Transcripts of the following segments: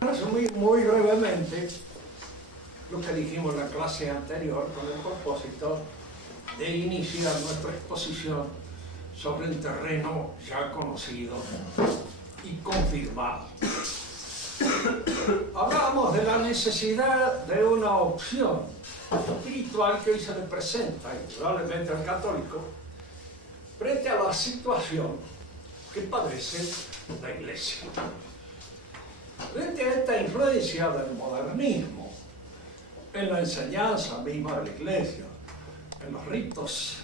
Resumir muy brevemente lo que dijimos en la clase anterior con el propósito de iniciar nuestra exposición sobre el terreno ya conocido y confirmado. Hablamos de la necesidad de una opción espiritual que hoy se le presenta, indudablemente al católico, frente a la situación que padece la Iglesia. Frente a esta influencia del modernismo en la enseñanza misma de la Iglesia, en los ritos,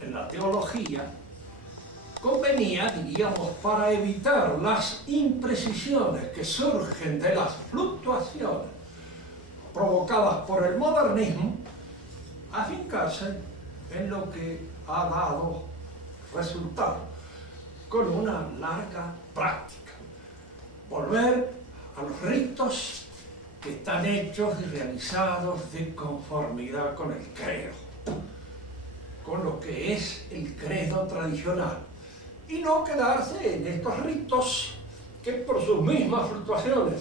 en la teología, convenía, diríamos, para evitar las imprecisiones que surgen de las fluctuaciones provocadas por el modernismo, afincarse en lo que ha dado resultado con una larga práctica. Volver a los ritos que están hechos y realizados de conformidad con el credo, con lo que es el credo tradicional, y no quedarse en estos ritos que por sus mismas fluctuaciones,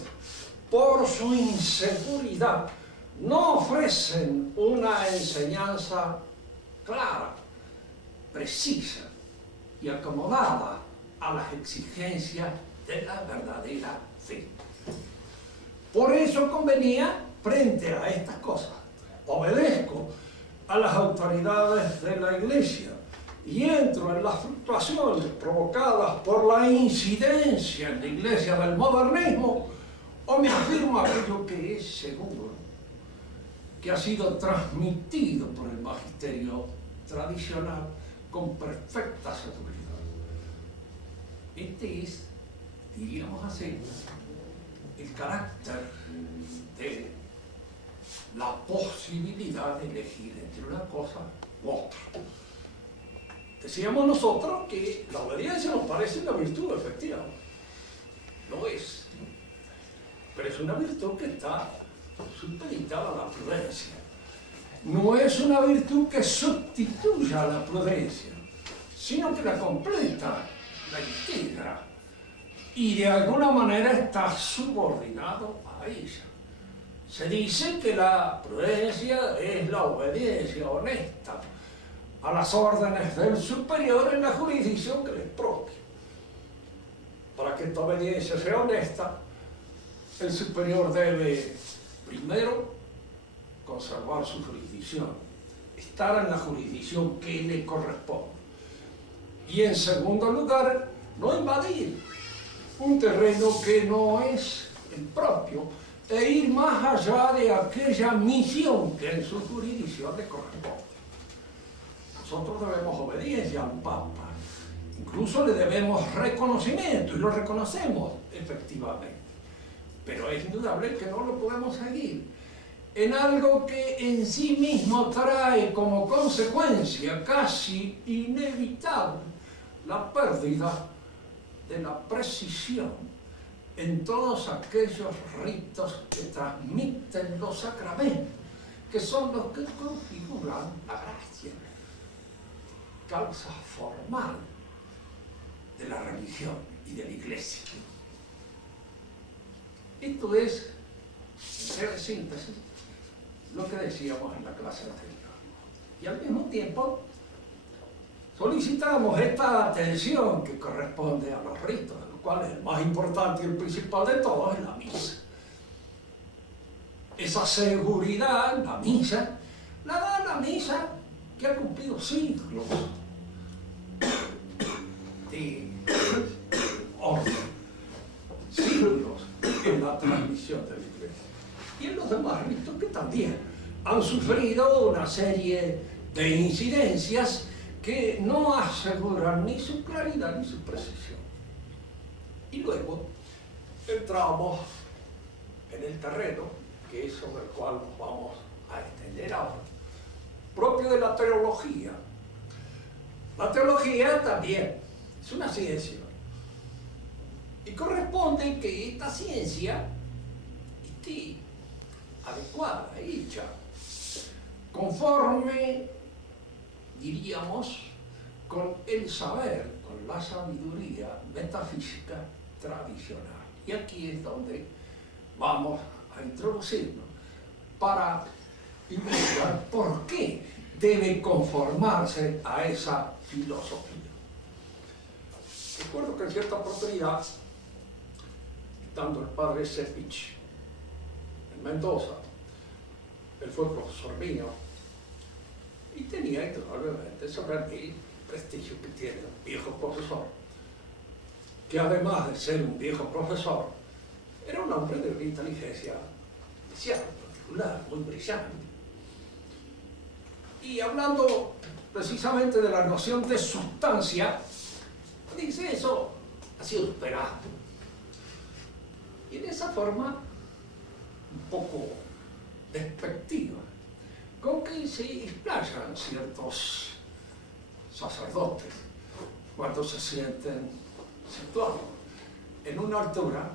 por su inseguridad, no ofrecen una enseñanza clara, precisa y acomodada a las exigencias de la verdadera fe. Por eso convenía, frente a estas cosas, obedezco a las autoridades de la Iglesia y entro en las fluctuaciones provocadas por la incidencia en la Iglesia del modernismo, o me afirmo aquello que es seguro, que ha sido transmitido por el magisterio tradicional con perfecta seguridad. Este es, diríamos así, el carácter de la posibilidad de elegir entre una cosa u otra. Decíamos nosotros que la obediencia nos parece una virtud efectiva. Lo es. Pero es una virtud que está supeditada a la prudencia. No es una virtud que sustituya a la prudencia, sino que la completa, la integra, y de alguna manera está subordinado a ella. Se dice que la prudencia es la obediencia honesta a las órdenes del superior en la jurisdicción que le es propia. Para que esta obediencia sea honesta, el superior debe, primero, conservar su jurisdicción, estar en la jurisdicción que le corresponde. Y en segundo lugar, no invadir un terreno que no es el propio e ir más allá de aquella misión que en su jurisdicción le corresponde. Nosotros debemos obediencia al Papa, incluso le debemos reconocimiento y lo reconocemos efectivamente, pero es indudable que no lo podemos seguir en algo que en sí mismo trae como consecuencia casi inevitable la pérdida de la precisión en todos aquellos ritos que transmiten los sacramentos, que son los que configuran la gracia, causa formal de la religión y de la Iglesia. Esto es, en breve síntesis, lo que decíamos en la clase anterior. Y al mismo tiempo solicitamos esta atención que corresponde a los ritos, de los cuales el más importante y el principal de todos es la misa. Esa seguridad en la misa la da la misa que ha cumplido siglos de orden, siglos en la transmisión de la Iglesia. Y en los demás ritos que también han sufrido una serie de incidencias que no aseguran ni su claridad ni su precisión. Y luego entramos en el terreno, que es sobre el cual nos vamos a extender ahora, propio de la teología. La teología también es una ciencia, y corresponde que esta ciencia esté adecuada, hecha, conforme, diríamos, con el saber, con la sabiduría metafísica tradicional. Y aquí es donde vamos a introducirnos para investigar por qué debe conformarse a esa filosofía. Recuerdo que en cierta oportunidad, estando el padre Sepich en Mendoza, él fue profesor mío y tenía indudablemente sobre mí el prestigio que tiene un viejo profesor, que además de ser un viejo profesor, era un hombre de una inteligencia especial, particular, muy brillante. Y hablando precisamente de la noción de sustancia, dice, eso ha sido superado. Y de esa forma, un poco despectiva, con que se explayan ciertos sacerdotes cuando se sienten situados en una altura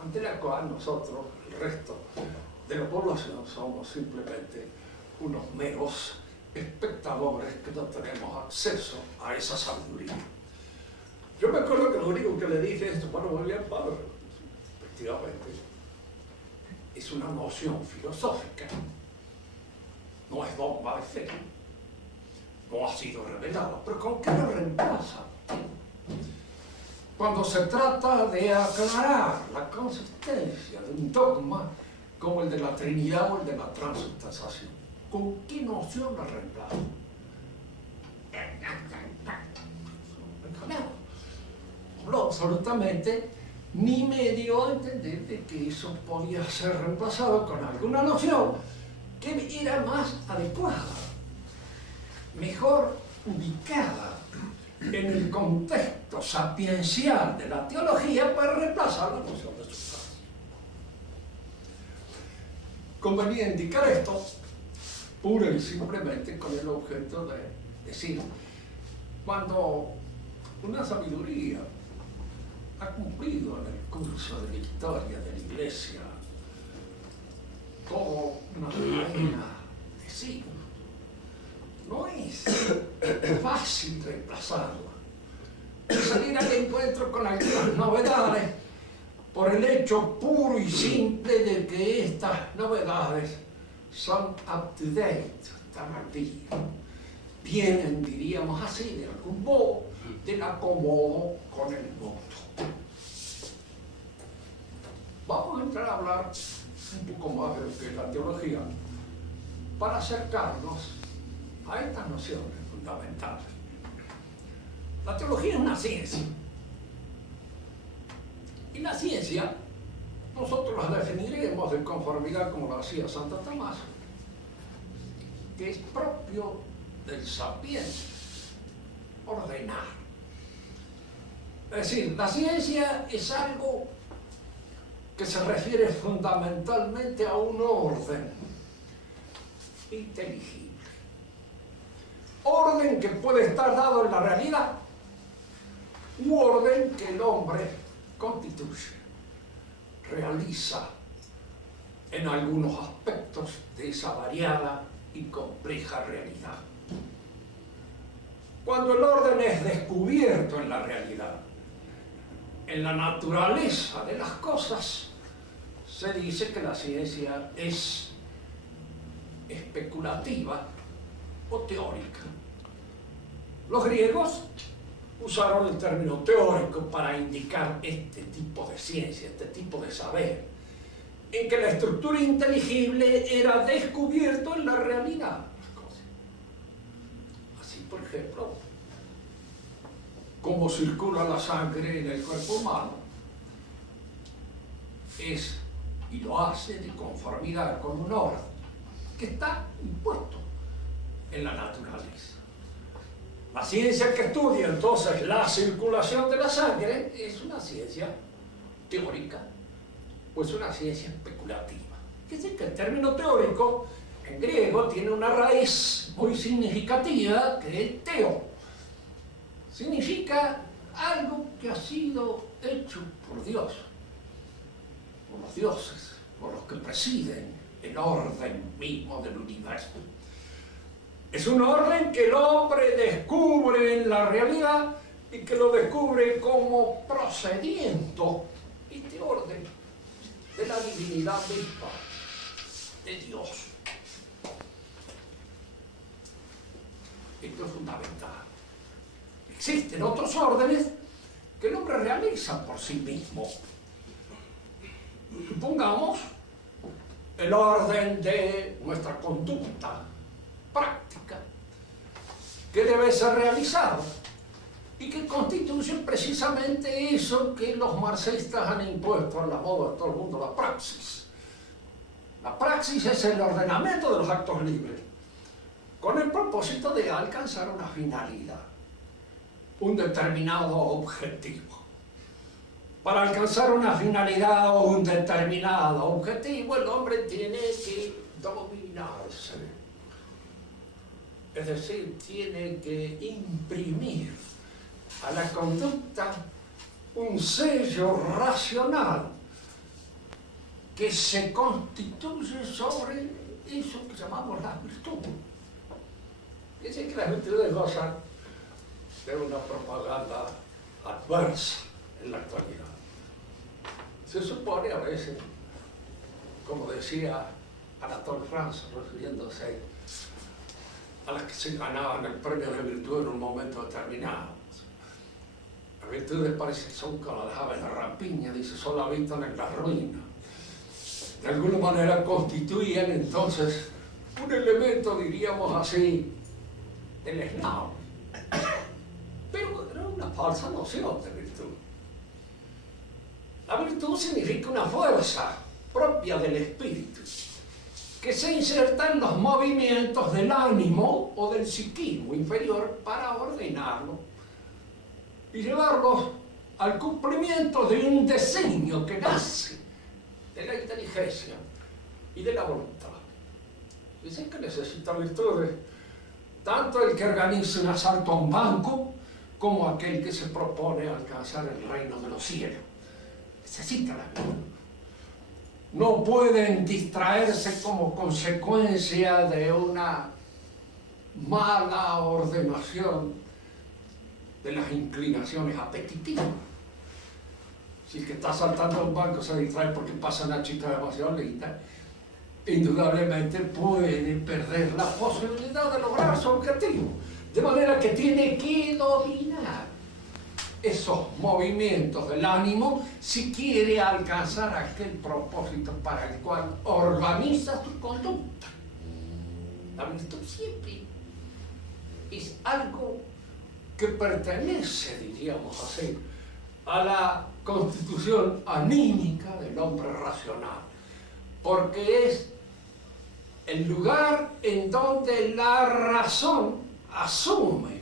ante la cual nosotros, el resto de la población, somos simplemente unos meros espectadores que no tenemos acceso a esa sabiduría. Yo me acuerdo que lo único que le dije es, bueno, muy bien, padre, efectivamente, es una noción filosófica, no es dogma de fe, no ha sido revelada, pero ¿con qué lo reemplaza? Cuando se trata de aclarar la consistencia de un dogma como el de la Trinidad o el de la transubstanciación, ¿con qué noción la reemplaza? No, absolutamente, ni me dio a entender de que eso podía ser reemplazado con alguna noción que era más adecuada, mejor ubicada en el contexto sapiencial de la teología para reemplazar la noción de sustancia. Convenía indicar esto pura y simplemente con el objeto de decir, cuando una sabiduría ha cumplido en el curso de la historia de la Iglesia toda una cadena de siglos, no es fácil reemplazarla, salir al encuentro con algunas novedades por el hecho puro y simple de que estas novedades son up to date, están al día, vienen, diríamos así, de algún modo, del acomodo con el mundo. Vamos a entrar a hablar un poco más de lo que es la teología para acercarnos a estas nociones fundamentales. La teología es una ciencia. Y la ciencia, nosotros la definiremos de conformidad como lo hacía Santo Tomás, que es propio del sapiens, ordenar. Es decir, la ciencia es algo que se refiere fundamentalmente a un orden inteligible. Orden que puede estar dado en la realidad, u orden que el hombre constituye, realiza en algunos aspectos de esa variada y compleja realidad. Cuando el orden es descubierto en la realidad, en la naturaleza de las cosas, se dice que la ciencia es especulativa o teórica. Los griegos usaron el término teórico para indicar este tipo de ciencia, este tipo de saber, en que la estructura inteligible era descubierto en la realidad de las cosas. Así, por ejemplo, cómo circula la sangre en el cuerpo humano es, y lo hace de conformidad con un orden que está impuesto en la naturaleza. La ciencia que estudia entonces la circulación de la sangre es una ciencia teórica, pues una ciencia especulativa. Fíjense que el término teórico en griego tiene una raíz muy significativa que es teo. Significa algo que ha sido hecho por Dios, por los dioses, por los que presiden el orden mismo del universo. Es un orden que el hombre descubre en la realidad y que lo descubre como procediendo. Este orden de la divinidad misma, de Dios. Esto es fundamental. Existen otros órdenes que el hombre realiza por sí mismo. Supongamos el orden de nuestra conducta práctica, que debe ser realizado y que constituye precisamente eso que los marxistas han impuesto a la moda de todo el mundo, la praxis. La praxis es el ordenamiento de los actos libres, con el propósito de alcanzar una finalidad, un determinado objetivo. Para alcanzar una finalidad o un determinado objetivo, el hombre tiene que dominarse. Es decir, tiene que imprimir a la conducta un sello racional que se constituye sobre eso que llamamos las virtudes. Dicen que las virtudes gozan de una propaganda adversa en la actualidad. Se supone a veces, como decía Anatole France, refiriéndose a las que se ganaban el premio de virtud en un momento determinado. Las virtudes parece que son como las aves de rapiña, dice, solo habitan en la ruina. De alguna manera constituían entonces un elemento, diríamos así, del eslavo. Pero era una falsa noción de virtud. La virtud significa una fuerza propia del espíritu, que se inserta en los movimientos del ánimo o del psiquismo inferior para ordenarlo y llevarlos al cumplimiento de un designio que nace de la inteligencia y de la voluntad. Dicen que necesita virtudes tanto el que organiza un asalto a un banco como aquel que se propone alcanzar el reino de los cielos. Necesita la virtud. No pueden distraerse como consecuencia de una mala ordenación de las inclinaciones apetitivas. Si el que está saltando a un banco se distrae porque pasa una chica demasiado linda, indudablemente puede perder la posibilidad de lograr su objetivo. De manera que tiene que dominar esos movimientos del ánimo si quiere alcanzar aquel propósito para el cual organiza su conducta. La virtud siempre es algo que pertenece, diríamos así, a la constitución anímica del hombre racional, porque es el lugar en donde la razón asume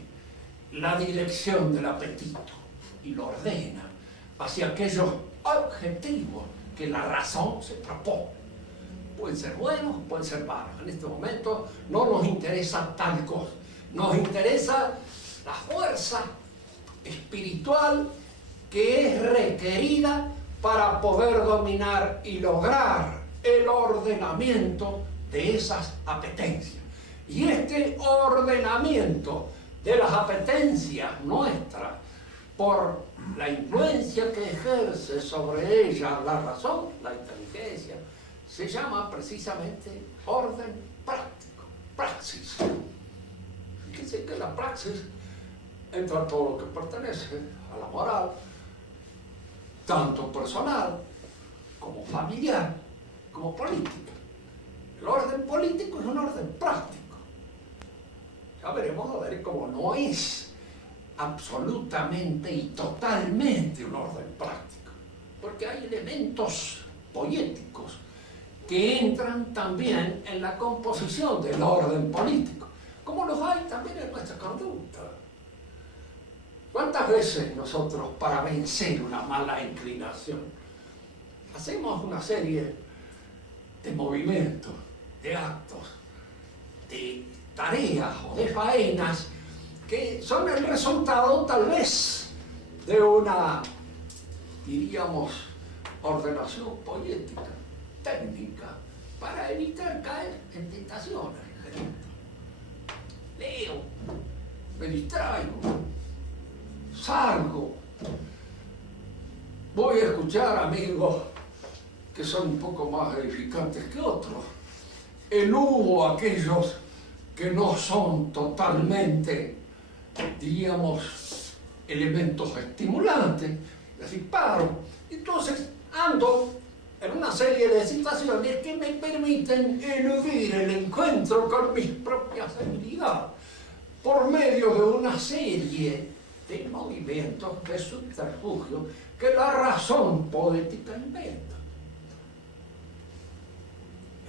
la dirección del apetito y lo ordena hacia aquellos objetivos que la razón se propone. Pueden ser buenos, pueden ser malos. En este momento no nos interesa tal cosa. Nos interesa la fuerza espiritual que es requerida para poder dominar y lograr el ordenamiento de esas apetencias. Y este ordenamiento de las apetencias nuestras, por la influencia que ejerce sobre ella la razón, la inteligencia, se llama precisamente orden práctico, praxis. Fíjense que la praxis entra todo lo que pertenece a la moral, tanto personal como familiar, como política. El orden político es un orden práctico. Ya veremos a ver cómo no es absolutamente y totalmente un orden práctico, porque hay elementos poéticos que entran también en la composición del orden político, como los hay también en nuestra conducta. ¿Cuántas veces nosotros, para vencer una mala inclinación, hacemos una serie de movimientos, de actos, de tareas o de faenas que son el resultado tal vez de una, diríamos, ordenación poética, técnica, para evitar caer en tentaciones? Leo, me distraigo, salgo, voy a escuchar amigos que son un poco más edificantes que otros. Eludo aquellos que no son totalmente, diríamos, elementos estimulantes, les disparo. Entonces ando en una serie de situaciones que me permiten eludir el encuentro con mis propias habilidades por medio de una serie de movimientos, de subterfugios que la razón poética inventa.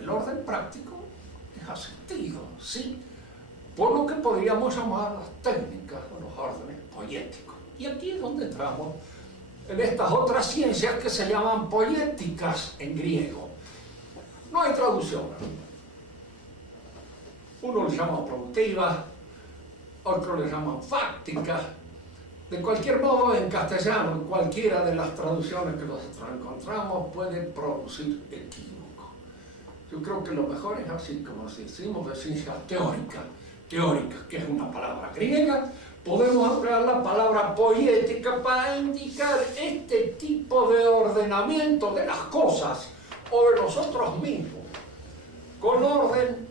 El orden práctico es asistido, sí, por lo que podríamos llamar las técnicas o los órdenes poéticos. Y aquí es donde entramos en estas otras ciencias que se llaman poéticas en griego. No hay traducción. Uno le llama productivas, otro le llaman fácticas. De cualquier modo, en castellano, cualquiera de las traducciones que nosotros encontramos puede producir equívoco. Yo creo que lo mejor es así, como decimos, de ciencia teórica, que es una palabra griega. Podemos emplear la palabra poética para indicar este tipo de ordenamiento de las cosas o de nosotros mismos, con orden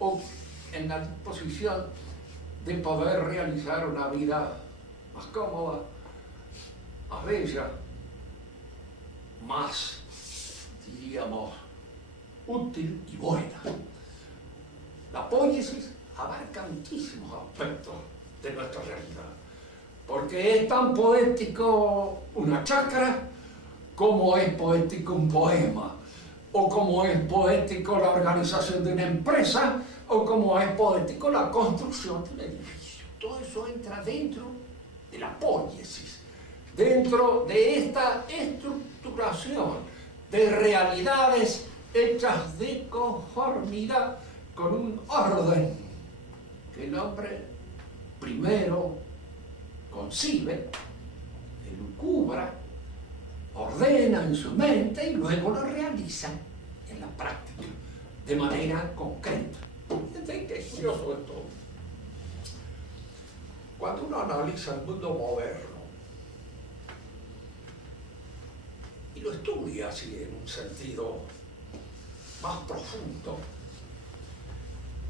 o en la disposición de poder realizar una vida más cómoda, más bella, más, diríamos, útil y buena. La poiesis abarca muchísimos aspectos de nuestra realidad, porque es tan poético una chacra como es poético un poema, o como es poético la organización de una empresa, o como es poético la construcción de un edificio. Todo eso entra dentro de la poiesis, dentro de esta estructuración de realidades hechas de conformidad con un orden que el hombre primero concibe, elucubra, ordena en su mente y luego lo realiza en la práctica, de manera concreta. Fíjense que es curioso esto. Cuando uno analiza el mundo moderno y lo estudia así en un sentido más profundo,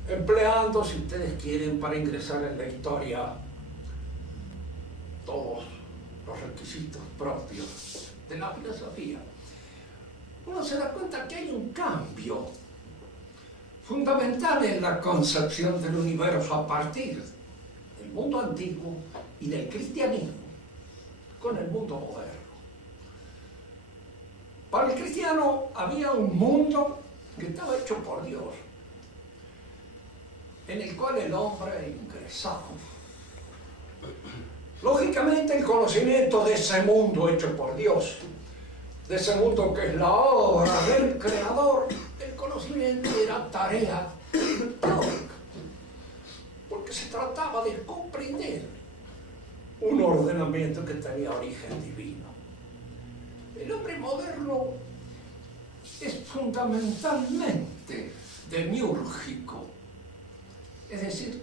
empleando, si ustedes quieren, para ingresar en la historia todos los requisitos propios de la filosofía, uno se da cuenta que hay un cambio fundamental en la concepción del universo a partir del mundo antiguo y del cristianismo con el mundo moderno. Para el cristiano había un mundo que estaba hecho por Dios, en el cual el hombre ingresaba. Lógicamente, el conocimiento de ese mundo hecho por Dios, de ese mundo que es la obra del Creador, el conocimiento era tarea teórica, porque se trataba de comprender un ordenamiento que tenía origen divino. El hombre moderno es fundamentalmente demiúrgico, es decir,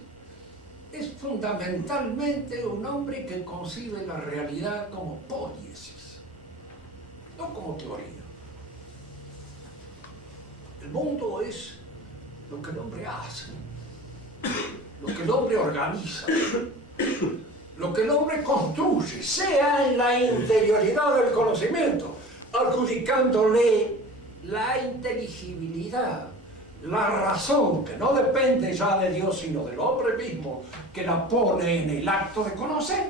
es fundamentalmente un hombre que concibe la realidad como poiesis, no como teoría. El mundo es lo que el hombre hace, lo que el hombre organiza, lo que el hombre construye, sea en la interioridad del conocimiento, adjudicándole la inteligibilidad, la razón, que no depende ya de Dios, sino del hombre mismo, que la pone en el acto de conocer.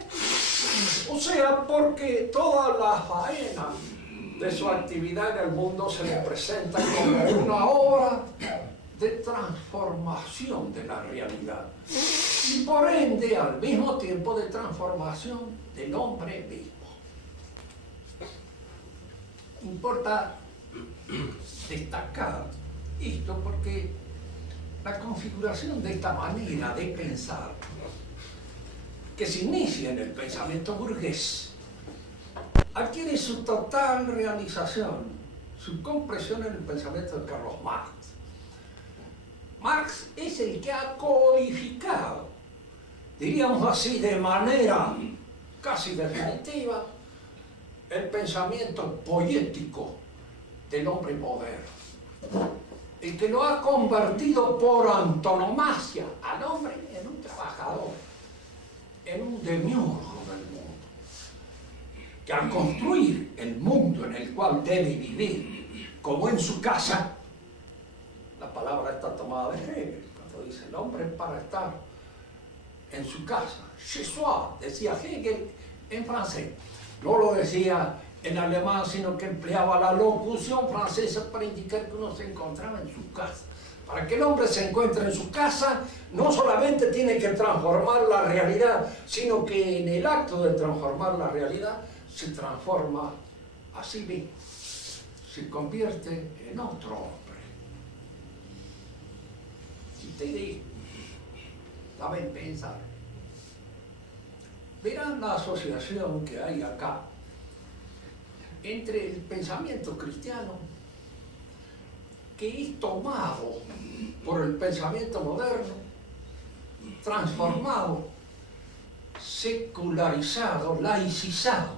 O sea, porque toda la faena de su actividad en el mundo se le presenta como una obra de transformación de la realidad y por ende al mismo tiempo de transformación del hombre mismo. Importa destacar esto porque la configuración de esta manera de pensar que se inicia en el pensamiento burgués adquiere su total realización, su compresión en el pensamiento de Carlos Marx. Marx es el que ha codificado, diríamos así, de manera casi definitiva, el pensamiento poético del hombre moderno, el que lo ha convertido por antonomasia al hombre en un trabajador, en un demiurgo del mundo, que al construir el mundo en el cual debe vivir, como en su casa, la palabra está tomada de Hegel, cuando dice el hombre es para estar en su casa, chez soi, decía Hegel en francés, no lo decía en alemán, sino que empleaba la locución francesa para indicar que uno se encontraba en su casa. Para que el hombre se encuentre en su casa, no solamente tiene que transformar la realidad, sino que en el acto de transformar la realidad, se transforma a sí mismo, se convierte en otro hombre. Si ustedes saben pensar, verán la asociación que hay acá entre el pensamiento cristiano, que es tomado por el pensamiento moderno, transformado, secularizado, laicizado,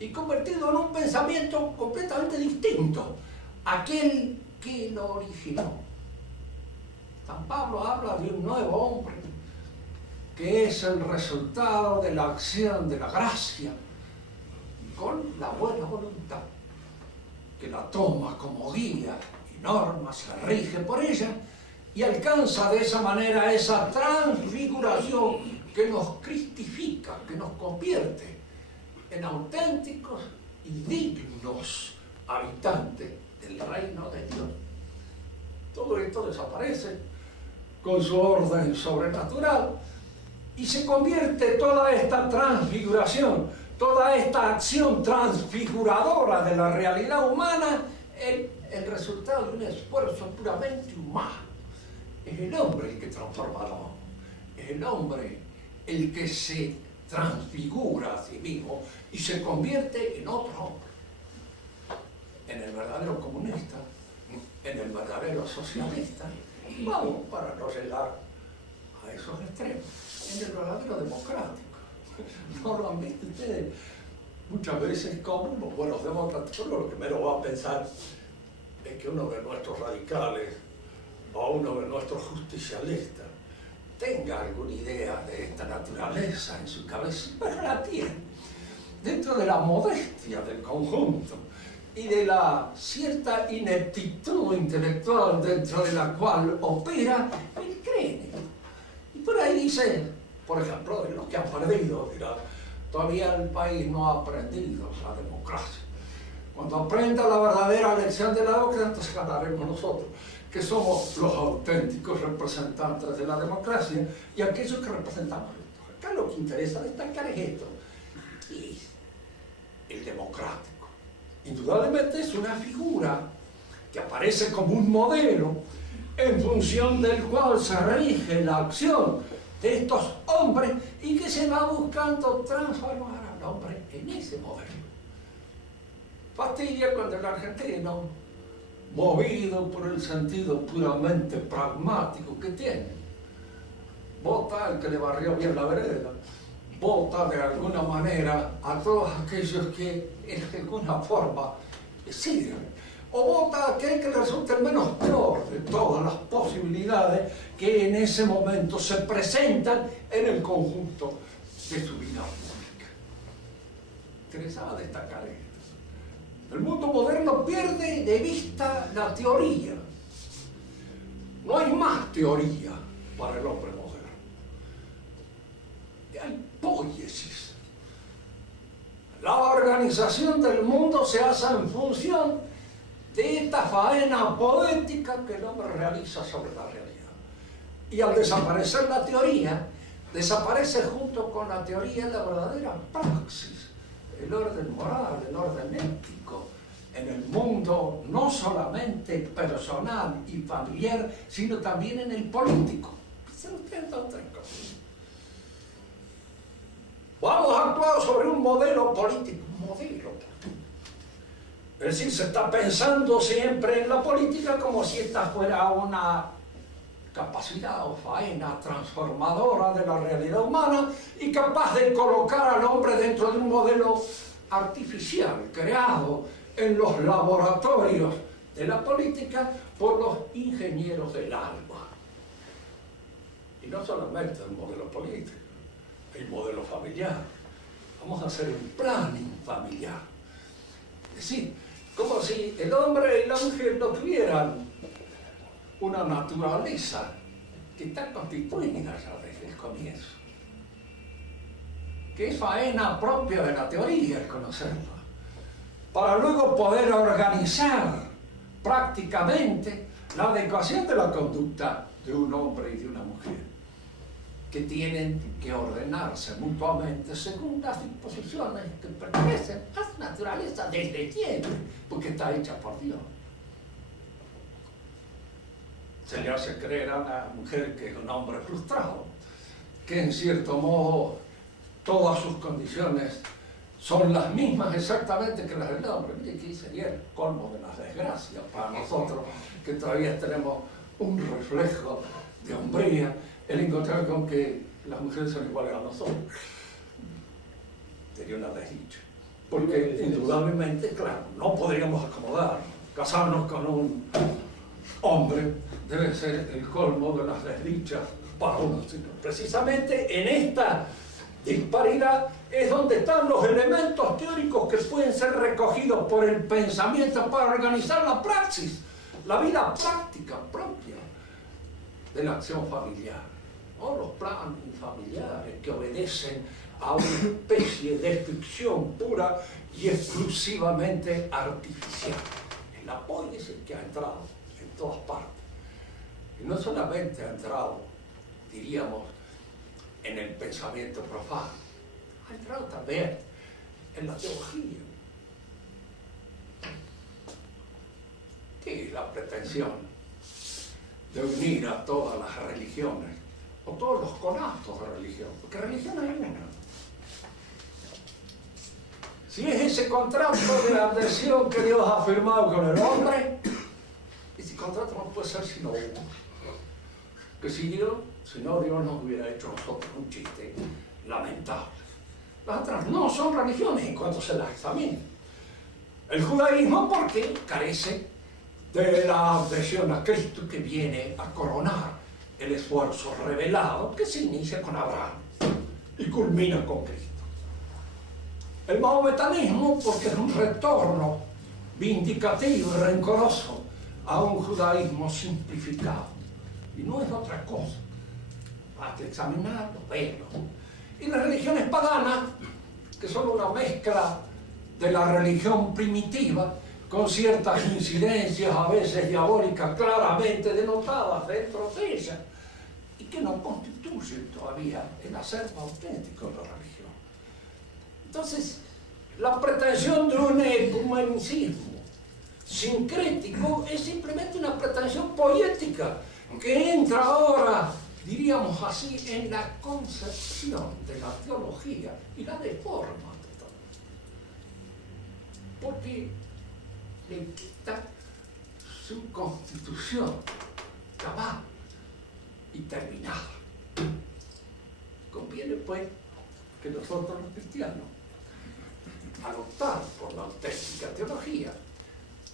y convertido en un pensamiento completamente distinto, aquel que lo originó. San Pablo habla de un nuevo hombre, que es el resultado de la acción de la gracia, con la buena voluntad, que la toma como guía y norma, se rige por ella, y alcanza de esa manera esa transfiguración que nos cristifica, que nos convierte en auténticos y dignos habitantes del reino de Dios. Todo esto desaparece con su orden sobrenatural y se convierte toda esta transfiguración, toda esta acción transfiguradora de la realidad humana en el resultado de un esfuerzo puramente humano. Es el hombre el que transforma al hombre, es el hombre el que se transfigura a sí mismo y se convierte en otro hombre, en el verdadero comunista, en el verdadero socialista, vamos, para no llegar a esos extremos, en el verdadero democrático. ¿No lo han visto ustedes? Muchas veces como los buenos demócratas, uno lo primero va a pensar es que uno de nuestros radicales o uno de nuestros justicialistas tenga alguna idea de esta naturaleza en su cabeza, pero la tiene. Dentro de la modestia del conjunto y de la cierta ineptitud intelectual dentro de la cual opera, él cree. Y por ahí dice, por ejemplo, de los que han perdido, dirá, todavía el país no ha aprendido la democracia. Cuando aprenda la verdadera lección de la democracia, entonces ganaremos nosotros, que somos los auténticos representantes de la democracia y aquellos que representamos esto. Acá lo que interesa destacar es esto, es el democrático. Indudablemente es una figura que aparece como un modelo en función del cual se rige la acción de estos hombres y que se va buscando transformar al hombre en ese modelo. Fastidia cuando el argentino, movido por el sentido puramente pragmático que tiene, vota al que le barrió bien la vereda, vota de alguna manera a todos aquellos que de alguna forma le sirven, o vota a aquel que le resulte el menos peor de todas las posibilidades que en ese momento se presentan en el conjunto de su vida pública. Interesaba destacar esto. El mundo moderno pierde de vista la teoría. No hay más teoría para el hombre moderno. Hay poiesis. La organización del mundo se hace en función de esta faena poética que el hombre realiza sobre la realidad. Y al desaparecer la teoría, desaparece junto con la teoría la verdadera praxis, el orden moral, el orden ético, en el mundo no solamente personal y familiar, sino también en el político. Piensen ustedes otra cosa. Vamos a actuar sobre un modelo político, Es decir, se está pensando siempre en la política como si esta fuera una capacidad o faena transformadora de la realidad humana y capaz de colocar al hombre dentro de un modelo artificial, creado en los laboratorios de la política por los ingenieros del alma. Y no solamente el modelo político, el modelo familiar. Vamos a hacer un planning familiar. Es decir, como si el hombre y la mujer no tuvieran una naturaleza que está constituida ya desde el comienzo. Que es faena propia de la teoría el conocerla, para luego poder organizar prácticamente la adecuación de la conducta de un hombre y de una mujer, que tienen que ordenarse mutuamente según las disposiciones que pertenecen a su naturaleza desde siempre, porque está hecha por Dios. Se le hace creer a la mujer que es un hombre frustrado, que en cierto modo todas sus condiciones son las mismas exactamente que las del hombre. Mire que sería el colmo de las desgracias para nosotros, que todavía tenemos un reflejo de hombría, el encontrar con que las mujeres son iguales a nosotros. Sería una desdicha. Porque indudablemente, claro, no podríamos acomodar, casarnos con un hombre debe ser el colmo de las desdichas para uno. Precisamente en esta disparidad es donde están los elementos teóricos que pueden ser recogidos por el pensamiento para organizar la praxis, la vida práctica propia de la acción familiar, o los planes familiares que obedecen a una especie de ficción pura y exclusivamente artificial. El apoyo es el que ha entrado en todas partes, y no solamente ha entrado, diríamos, en el pensamiento profano, ha entrado también en la teología. ¿Qué es la pretensión de unir a todas las religiones, o todos los conatos de religión? Porque religión hay una. Si es ese contrato de adhesión que Dios ha firmado con el hombre, ese contrato no puede ser sino uno. Que si no, Dios nos hubiera hecho a nosotros un chiste lamentable. Las otras no son religiones en cuanto se las examina. El judaísmo, porque carece de la adhesión a Cristo, que viene a coronar el esfuerzo revelado que se inicia con Abraham y culmina con Cristo. El mahometanismo, porque es un retorno vindicativo y rencoroso a un judaísmo simplificado. Y no es otra cosa. Hay que examinarlo, verlo. Y las religiones paganas, que son una mezcla de la religión primitiva, con ciertas incidencias a veces diabólicas claramente denotadas dentro de ella, y que no constituyen todavía el acervo auténtico de la religión. Entonces, la pretensión de un ecumenicismo sincrético es simplemente una pretensión poética, que entra ahora, diríamos así, en la concepción de la teología y la deforma totalmente. Porque le quita su constitución cabal y terminada. Conviene, pues, que nosotros los cristianos, al optar por la auténtica teología,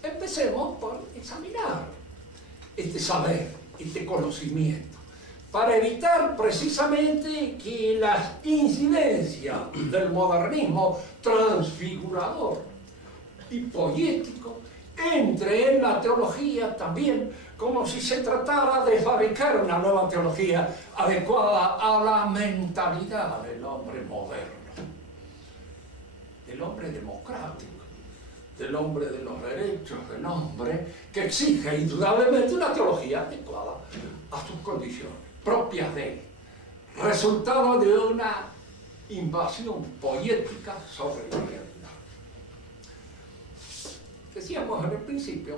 empecemos por examinar este saber, este conocimiento, para evitar precisamente que las incidencias del modernismo transfigurador y poético entre en la teología también, como si se tratara de fabricar una nueva teología adecuada a la mentalidad del hombre moderno, del hombre democrático, del hombre de los derechos, del hombre que exige indudablemente una teología adecuada a sus condiciones propias de él, resultado de una invasión poética sobre la realidad. Decíamos en el principio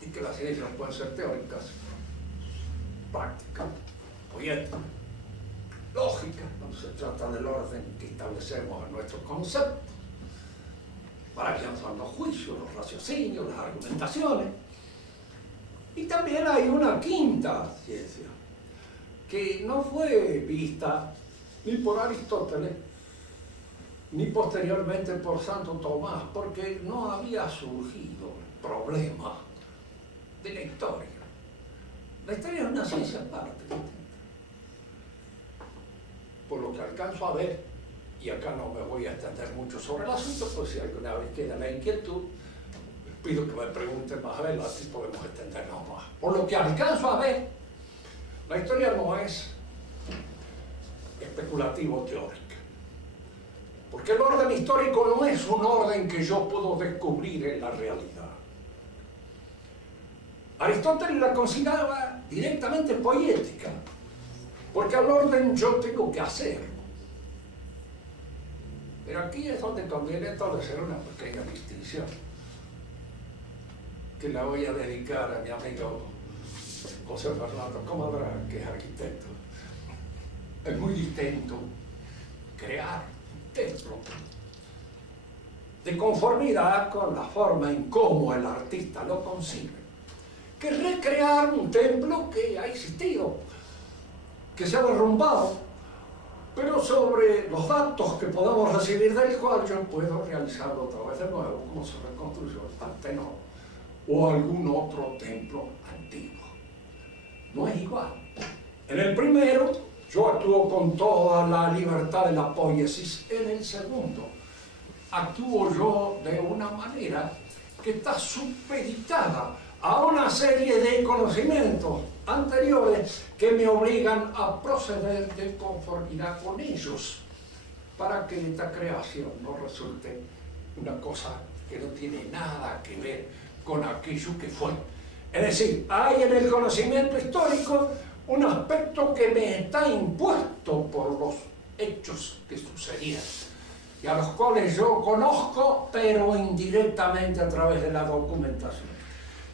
y que las ciencias pueden ser teóricas, prácticas, poéticas, lógicas, cuando se trata del orden que establecemos en nuestros conceptos, para que son los juicios, los raciocinios, las argumentaciones. Y también hay una quinta ciencia, que no fue vista ni por Aristóteles, ni posteriormente por Santo Tomás, porque no había surgido el problema de la historia. La historia es una ciencia aparte, por lo que alcanzo a ver, y acá no me voy a extender mucho sobre el asunto, pues si alguna vez queda la inquietud, les pido que me pregunten más adelante si podemos extendernos más. Por lo que alcanzo a ver, la historia no es especulativo teórica, porque el orden histórico no es un orden que yo puedo descubrir en la realidad. Aristóteles la consideraba directamente poética, porque al orden yo tengo que hacerlo. Pero aquí es donde conviene establecer una pequeña distinción, que la voy a dedicar a mi amigo José Fernando Comadrán, que es arquitecto. Es muy distinto crear un templo de conformidad con la forma en cómo el artista lo concibe, que recrear un templo que ha existido, que se ha derrumbado, pero sobre los datos que podamos recibir del cual yo puedo realizarlo otra vez de nuevo, como se reconstruyó el Partenón o algún otro templo antiguo. No es igual. En el primero, yo actúo con toda la libertad de la poiesis. En el segundo, actúo yo de una manera que está supeditada a una serie de conocimientos anteriores que me obligan a proceder de conformidad con ellos para que esta creación no resulte una cosa que no tiene nada que ver con aquello que fue. Es decir, hay en el conocimiento histórico un aspecto que me está impuesto por los hechos que sucedieron y a los cuales yo conozco, pero indirectamente a través de la documentación.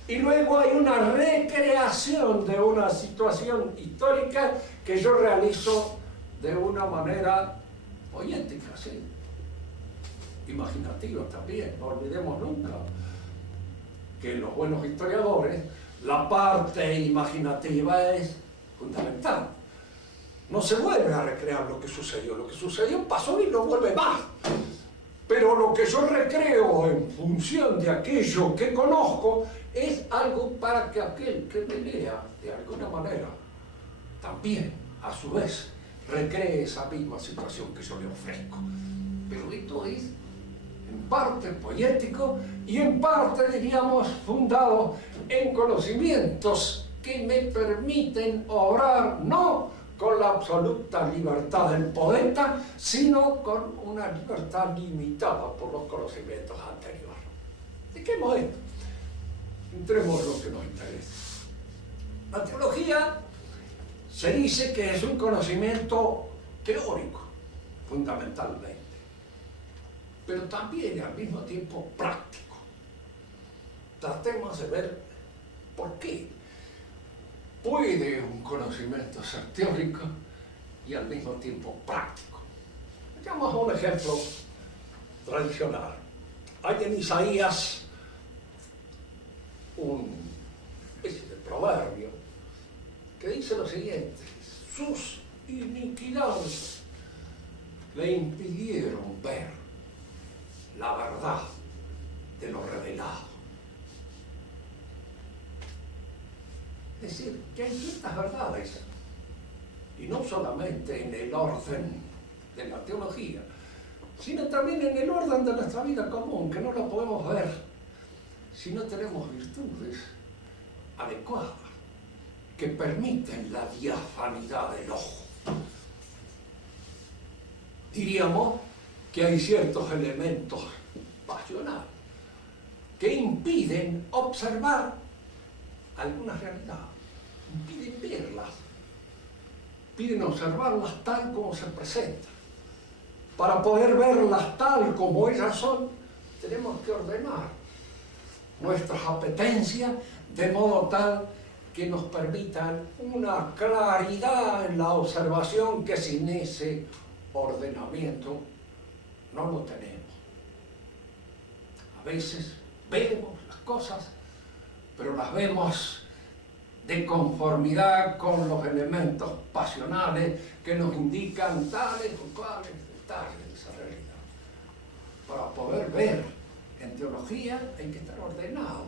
Y luego hay una recreación de una situación histórica que yo realizo de una manera poética, sí, imaginativa también. No olvidemos nunca que en los buenos historiadores la parte imaginativa es fundamental. No se vuelve a recrear lo que sucedió pasó y no vuelve más. Pero lo que yo recreo en función de aquello que conozco es algo para que aquel que me lea, de alguna manera, también, a su vez, recree esa misma situación que yo le ofrezco. Pero esto es, en parte, poético y en parte, diríamos, fundado en conocimientos que me permiten obrar no con la absoluta libertad del poeta, sino con una libertad limitada por los conocimientos anteriores. ¿De qué modo? Entremos en lo que nos interesa. La teología se dice que es un conocimiento teórico, fundamentalmente, pero también al mismo tiempo práctico. Tratemos de ver por qué puede un conocimiento ser teórico y al mismo tiempo práctico. Veamos un ejemplo tradicional. Hay en Isaías un especie de proverbio que dice lo siguiente: sus iniquidades le impidieron ver la verdad de lo revelado. Es decir, que hay ciertas verdades, y no solamente en el orden de la teología, sino también en el orden de nuestra vida común, que no la podemos ver si no tenemos virtudes adecuadas que permiten la diafanidad del ojo. Diríamos que hay ciertos elementos pasionales que impiden observar algunas realidades, impiden verlas, impiden observarlas tal como se presentan. Para poder verlas tal como ellas son, tenemos que ordenar nuestras apetencias de modo tal que nos permitan una claridad en la observación que sin ese ordenamiento no lo tenemos. A veces vemos las cosas, pero las vemos de conformidad con los elementos pasionales que nos indican tales o cuales detalles de esa realidad. para poder ver en teología hay que estar ordenado,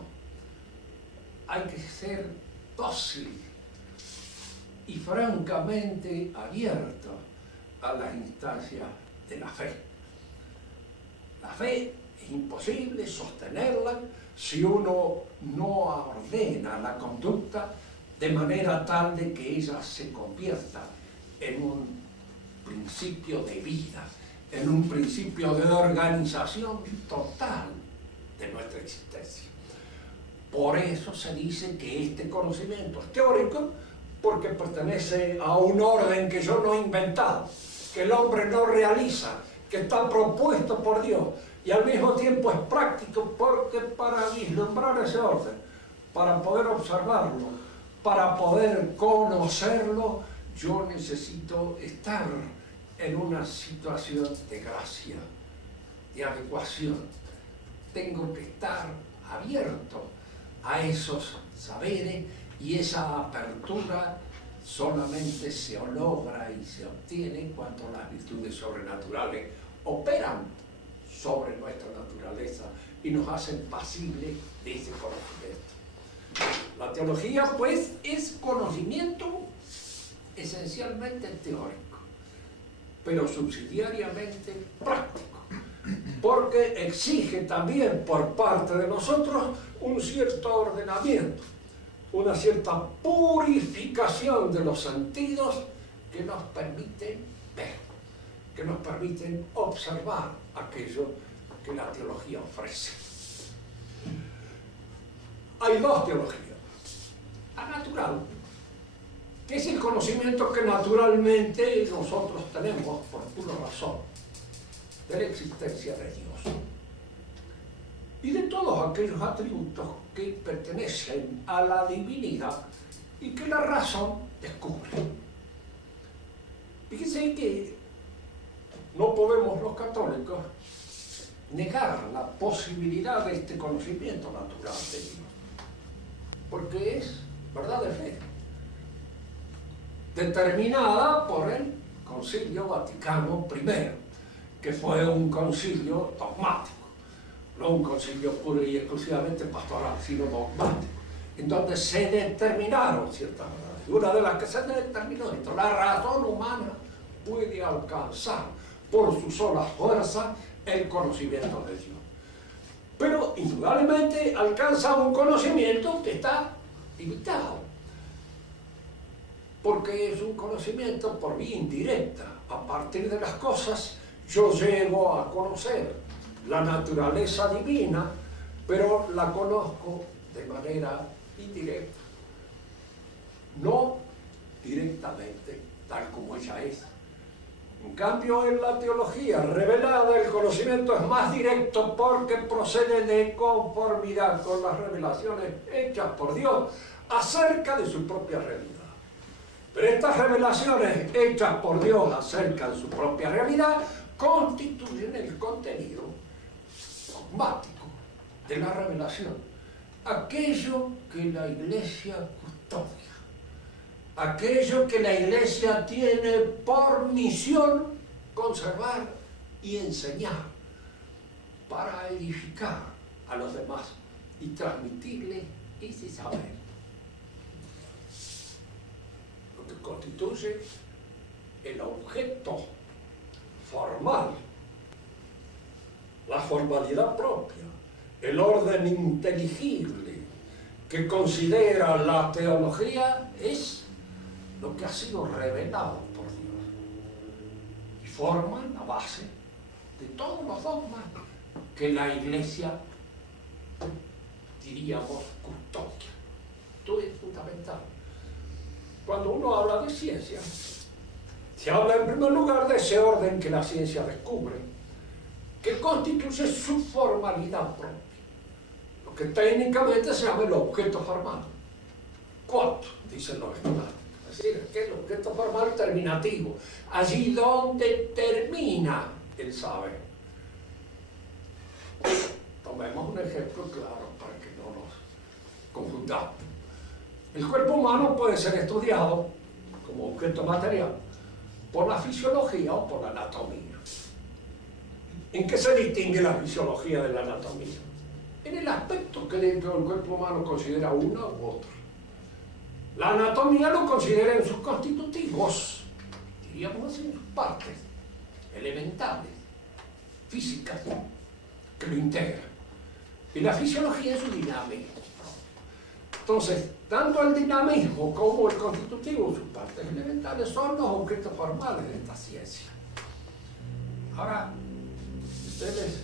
hay que ser dócil y francamente abierto a las instancias de la fe. La fe es imposible sostenerla si uno no ordena la conducta de manera tal de que ella se convierta en un principio de vida, en un principio de organización total de nuestra existencia. Por eso se dice que este conocimiento es teórico, porque pertenece a un orden que yo no he inventado, que el hombre no realiza, que está propuesto por Dios, y al mismo tiempo es práctico, porque para vislumbrar ese orden, para poder observarlo, para poder conocerlo, yo necesito estar en una situación de gracia, de adecuación. Tengo que estar abierto a esos saberes, y esa apertura solamente se logra y se obtiene cuando las virtudes sobrenaturales operan sobre nuestra naturaleza y nos hacen pasibles de ese conocimiento. La teología, pues, es conocimiento esencialmente teórico, pero subsidiariamente práctico, porque exige también por parte de nosotros un cierto ordenamiento, una cierta purificación de los sentidos que nos permiten ver, que nos permiten observar aquello que la teología ofrece. Hay dos teologías. La natural, que es el conocimiento que naturalmente nosotros tenemos por pura razón de la existencia de Dios y de todos aquellos atributos que pertenecen a la divinidad y que la razón descubre. Fíjense que no podemos los católicos negar la posibilidad de este conocimiento natural de Dios, porque es verdad de fe, determinada por el Concilio Vaticano I, que fue un concilio dogmático, no un concilio puro y exclusivamente pastoral, sino dogmático, en donde se determinaron ciertas verdades. Y una de las que se determinó es que la razón humana puede alcanzar por su sola fuerza el conocimiento de Dios. Pero indudablemente alcanza un conocimiento que está limitado, porque es un conocimiento por vía indirecta. A partir de las cosas yo llego a conocer la naturaleza divina, pero la conozco de manera indirecta, no directamente tal como ella es. En cambio, en la teología revelada el conocimiento es más directo, porque procede de conformidad con las revelaciones hechas por Dios acerca de su propia realidad. Pero estas revelaciones hechas por Dios acerca de su propia realidad constituyen el contenido dogmático de la revelación, aquello que la Iglesia custodia, aquello que la Iglesia tiene por misión conservar y enseñar para edificar a los demás y transmitirles ese saber. Lo que constituye el objeto formal, la formalidad propia, el orden inteligible que considera la teología es lo que ha sido revelado por Dios y forma la base de todos los dogmas que la Iglesia, diríamos, custodia. Esto es fundamental. Cuando uno habla de ciencia, se habla en primer lugar de ese orden que la ciencia descubre, que constituye su formalidad propia, lo que técnicamente se llama el objeto formal. ¿Cuánto? Dicen los estudiantes. Es decir, que el objeto formal terminativo, allí donde termina el saber. Tomemos un ejemplo claro para que no nos confundamos. El cuerpo humano puede ser estudiado como objeto material por la fisiología o por la anatomía. ¿En qué se distingue la fisiología de la anatomía? En el aspecto que dentro del cuerpo humano considera uno u otro. La anatomía lo considera en sus constitutivos, diríamos así, en sus partes elementales, físicas, que lo integran. Y la fisiología es su dinamismo. Entonces, tanto el dinamismo como el constitutivo, sus partes elementales, son los objetos formales de esta ciencia. Ahora, ustedes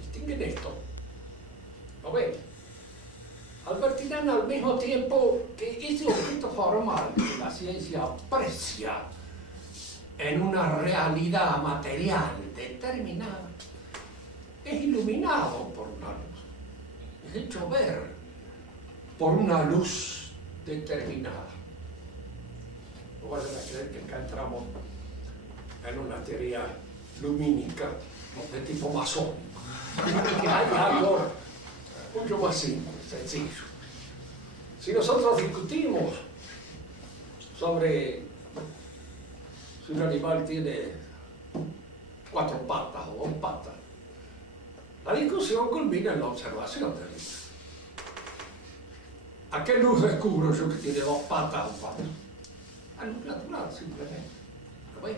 distinguen esto, ¿lo ven? Advertirán al mismo tiempo que ese objeto formal que la ciencia aprecia en una realidad material determinada es iluminado por una luz, es hecho ver por una luz determinada. No vayan a creer que acá entramos en una teoría lumínica de tipo masónico. Que hay algo mucho más simple, sencillo. Si nosotros discutimos sobre si un animal tiene 4 patas o 2 patas, la discusión culmina en la observación del animal. ¿A qué luz descubro yo que tiene 2 patas o patas? A luz natural, simplemente. ¿Lo ven?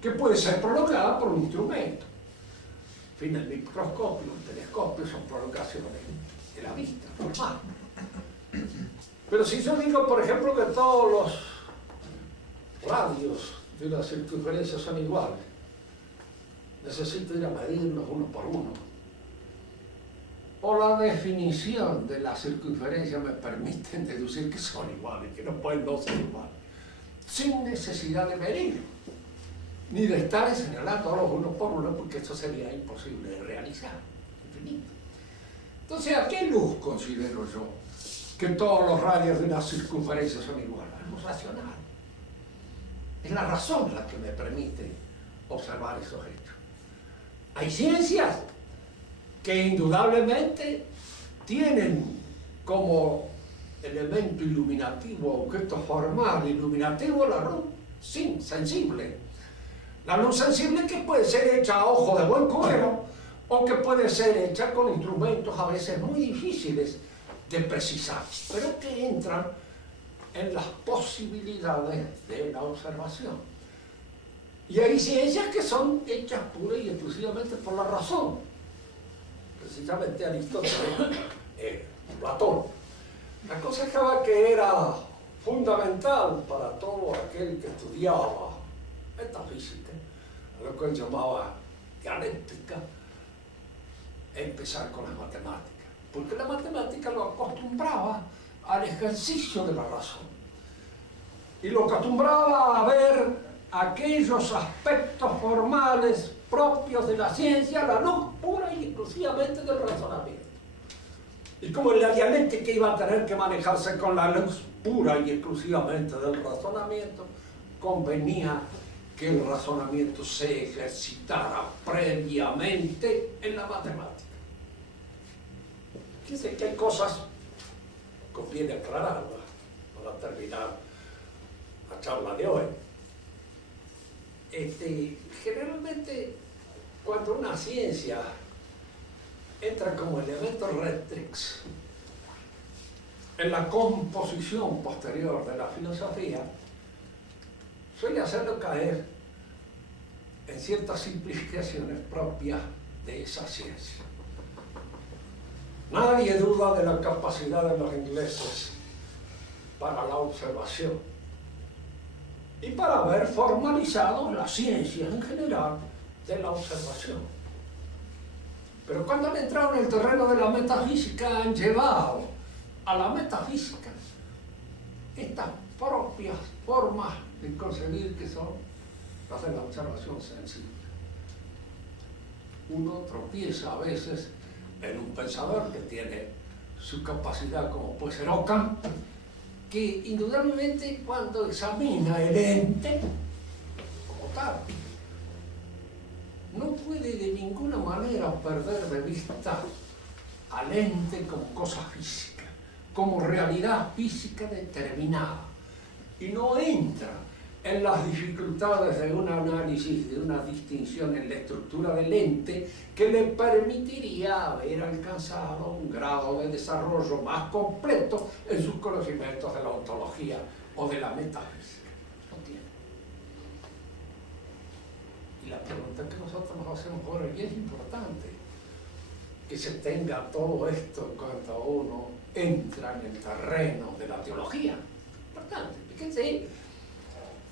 Que puede ser prolongada por un instrumento. En fin, el microscopio, el telescopio son prolongaciones de la vista, normal. Pero si yo digo, por ejemplo, que todos los radios de una circunferencia son iguales, necesito ir a medirlos uno por uno. O la definición de la circunferencia me permite deducir que son iguales, que no pueden no ser iguales, sin necesidad de medir, ni de estar señalándolos uno por uno, porque eso sería imposible de realizar, infinito. Entonces, ¿a qué luz considero yo que todos los radios de una circunferencia son iguales? La luz racional. Es la razón la que me permite observar esos hechos. Hay ciencias que indudablemente tienen como elemento iluminativo, objeto formal iluminativo, la luz sensible. La luz sensible que puede ser hecha a ojo de buen cubero o que puede ser hecha con instrumentos a veces muy difíciles de precisar, pero que entran en las posibilidades de la observación. Y hay ciencias que son hechas pura y exclusivamente por la razón. Precisamente Aristóteles, Platón. La cosa estaba que era fundamental para todo aquel que estudiaba metafísica, a lo que él llamaba dialéctica, empezar con las matemáticas. Porque la matemática lo acostumbraba al ejercicio de la razón. Y lo acostumbraba a ver aquellos aspectos formales propios de la ciencia a la luz pura y exclusivamente del razonamiento. Y como en la dialéctica iba a tener que manejarse con la luz pura y exclusivamente del razonamiento, convenía que el razonamiento se ejercitara previamente en la matemática. Fíjense que hay cosas, conviene aclararlas para terminar la charla de hoy. Generalmente, cuando una ciencia entra como elemento rectrix en la composición posterior de la filosofía, suele hacerlo caer en ciertas simplificaciones propias de esa ciencia. Nadie duda de la capacidad de los ingleses para la observación y para haber formalizado las ciencias en general de la observación. Pero cuando han entrado en el terreno de la metafísica, han llevado a la metafísica estas propias formas de concebir que son las de la observación sensible. Uno tropieza a veces en un pensador que tiene su capacidad, como puede ser Ockham, que indudablemente cuando examina el ente como tal, no puede de ninguna manera perder de vista al ente como cosa física, como realidad física determinada, y no entra en las dificultades de un análisis, de una distinción en la estructura del ente que le permitiría haber alcanzado un grado de desarrollo más completo en sus conocimientos de la ontología o de la metafísica. No tiene. Y la pregunta que nosotros nos hacemos ahora, y es importante que se tenga todo esto cuando uno entra en el terreno de la teología. Importante, fíjense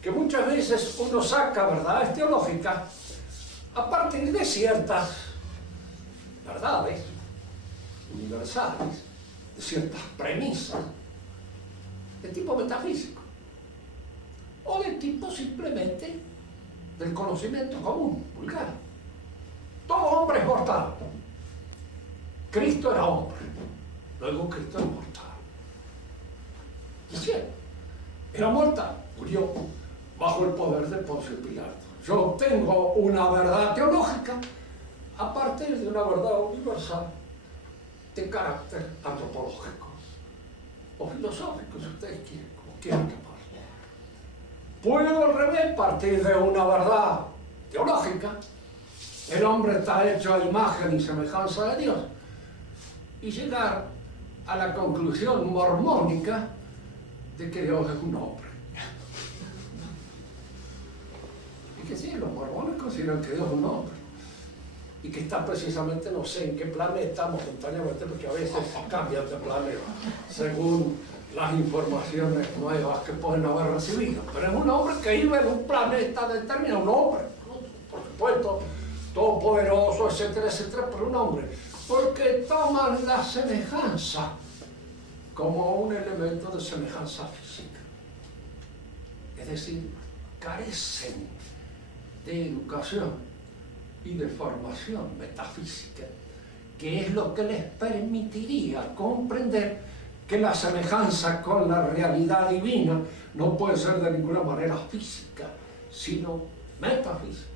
que muchas veces uno saca verdades teológicas a partir de ciertas verdades universales, de ciertas premisas de tipo metafísico o de tipo simplemente del conocimiento común, vulgar. Todo hombre es mortal. Cristo era hombre, luego Cristo es mortal. Y cierto, era mortal, murió bajo el poder de Poncio Pilato. Yo tengo una verdad teológica a partir de una verdad universal de carácter antropológico o filosófico, si ustedes quieren, como quieran llamarlo. Puedo al revés partir de una verdad teológica. El hombre está hecho a imagen y semejanza de Dios y llegar a la conclusión mormónica de que Dios es un hombre. Y que sí, los mormones consideran que Dios es un hombre. Y que está precisamente, no sé en qué planeta, momentáneamente, porque a veces cambian de planeta, según las informaciones nuevas que pueden haber recibido. Pero es un hombre que vive en un planeta determinado, un hombre, por supuesto, todopoderoso, etcétera, etcétera, pero un hombre. Porque toman la semejanza como un elemento de semejanza física. Es decir, carecen de educación y de formación metafísica, que es lo que les permitiría comprender que la semejanza con la realidad divina no puede ser de ninguna manera física, sino metafísica,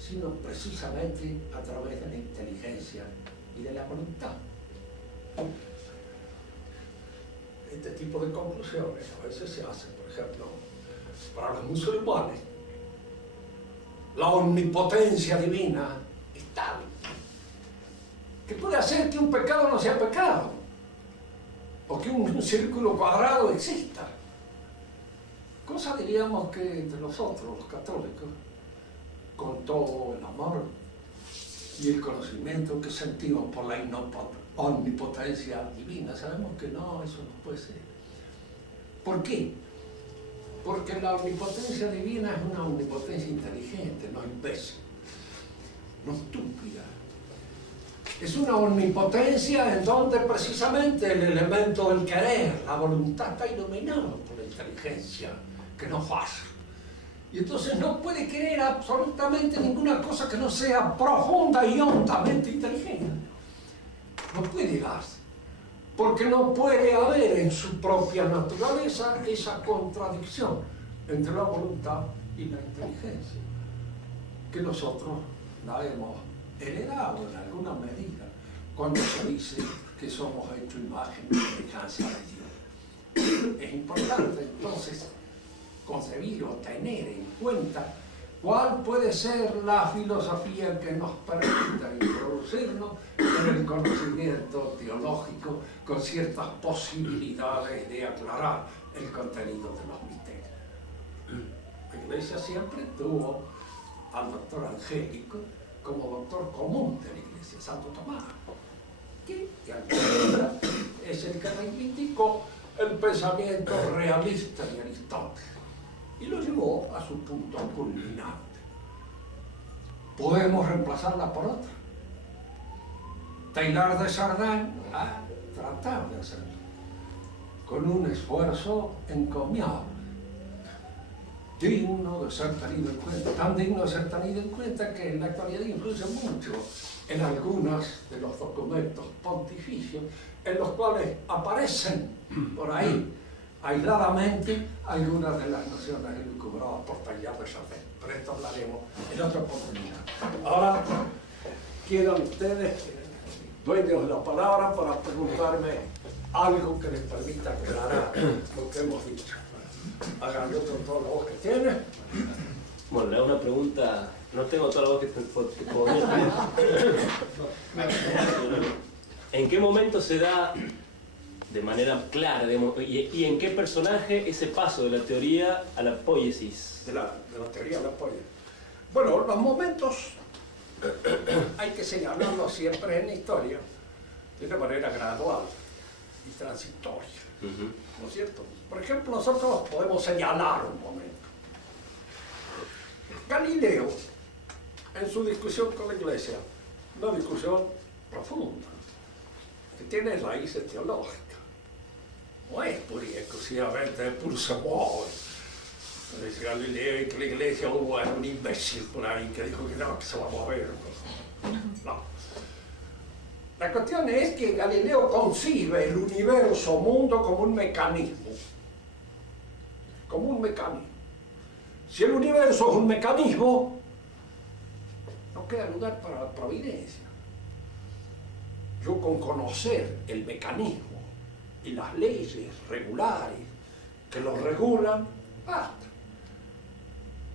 sino precisamente a través de la inteligencia y de la voluntad. Este tipo de conclusiones a veces se hacen, por ejemplo, para los musulmanes. La omnipotencia divina es tal que puede hacer que un pecado no sea pecado, o que un círculo cuadrado exista. Cosa, diríamos, que entre nosotros, los católicos, con todo el amor y el conocimiento que sentimos por la omnipotencia divina, sabemos que no, eso no puede ser. ¿Por qué? Porque la omnipotencia divina es una omnipotencia inteligente, no imbécil, no estúpida. Es una omnipotencia en donde precisamente el elemento del querer, la voluntad, está iluminado por la inteligencia, que no falla. Y entonces no puede querer absolutamente ninguna cosa que no sea profunda y hondamente inteligente. No puede darse, porque no puede haber en su propia naturaleza esa contradicción entre la voluntad y la inteligencia, que nosotros la hemos heredado en alguna medida cuando se dice que somos hechos imagen y semejanza de Dios. Es importante entonces concebir o tener en cuenta cuál puede ser la filosofía que nos permita introducirnos en el conocimiento teológico con ciertas posibilidades de aclarar el contenido de los misterios. La Iglesia siempre tuvo al doctor Angélico como doctor común de la Iglesia, Santo Tomás, que de alguna manera es el que reivindicó el pensamiento realista de Aristóteles y lo llevó a su punto culminante. Podemos reemplazarla por otra. Teilhard de Chardin ha tratado de hacerlo con un esfuerzo encomiable, digno de ser tenido en cuenta, tan digno de ser tenido en cuenta que en la actualidad influye mucho en algunos de los documentos pontificios en los cuales aparecen por ahí aisladamente algunas de las nociones elucubradas por Teilhard de Chardin. Pero esto hablaremos en otra oportunidad. Ahora quedan ustedes dueños de la palabra para preguntarme algo que les permita aclarar lo que hemos dicho. Haga Newton toda la voz que tiene. Bueno, le hago una pregunta. No tengo toda la voz que podría tener. ¿En qué momento se da de manera clara, digamos, y en qué personaje ese paso de la teoría a la poiesis? De la teoría de la poiesis. Bueno, los momentos hay que señalarlos siempre en la historia de una manera gradual y transitoria. ¿No es cierto? Por ejemplo, nosotros podemos señalar un momento. Galileo, en su discusión con la Iglesia, una discusión profunda, que tiene raíces teológicas. No es pura y exclusivamente puro sabor. Dice Galileo y que la Iglesia hubo un imbécil por ahí que dijo que no, que se va a mover. No. La cuestión es que Galileo concibe el universo mundo como un mecanismo. Como un mecanismo. Si el universo es un mecanismo, no queda lugar para la providencia. Yo con conocer el mecanismo y las leyes regulares que lo regulan, basta.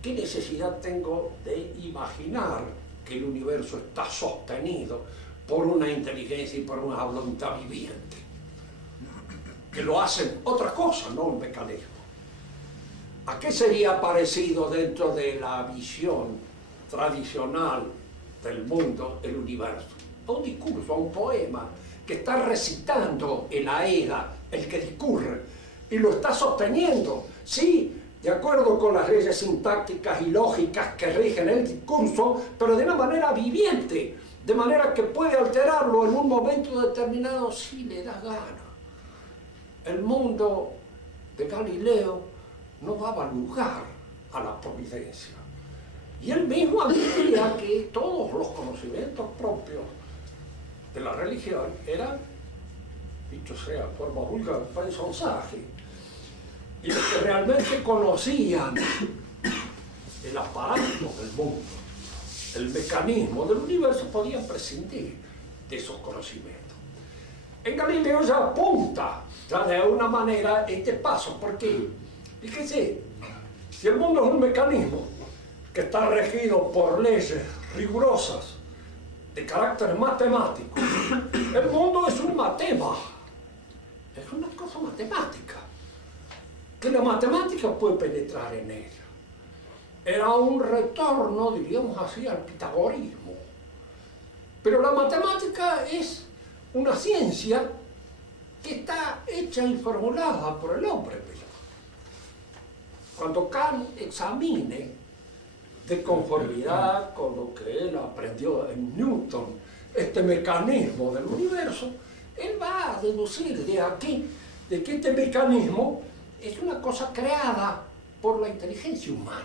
¿Qué necesidad tengo de imaginar que el universo está sostenido por una inteligencia y por una voluntad viviente? Que lo hacen otra cosa, no un mecanismo. ¿A qué sería parecido dentro de la visión tradicional del mundo el universo? A un discurso, a un poema que está recitando el Aeda, el que discurre, y lo está sosteniendo, sí, de acuerdo con las leyes sintácticas y lógicas que rigen el discurso, pero de una manera viviente, de manera que puede alterarlo en un momento determinado si le da gana. El mundo de Galileo no daba lugar a la providencia. Y él mismo admitía que todos los conocimientos propios de la religión eran, dicho sea de forma vulgar, pensaje. Y los que realmente conocían el aparato del mundo, el mecanismo del universo, podían prescindir de esos conocimientos. En Galileo ya apunta ya de alguna manera este paso, porque, fíjese, si el mundo es un mecanismo que está regido por leyes rigurosas de carácter matemático, el mundo es un matema, es una cosa matemática, que la matemática puede penetrar en ella. Era un retorno, diríamos así, al pitagorismo. Pero la matemática es una ciencia que está hecha y formulada por el hombre mismo. Cuando Kant examine de conformidad con lo que él aprendió en Newton, este mecanismo del universo, él va a deducir de aquí, de que este mecanismo es una cosa creada por la inteligencia humana.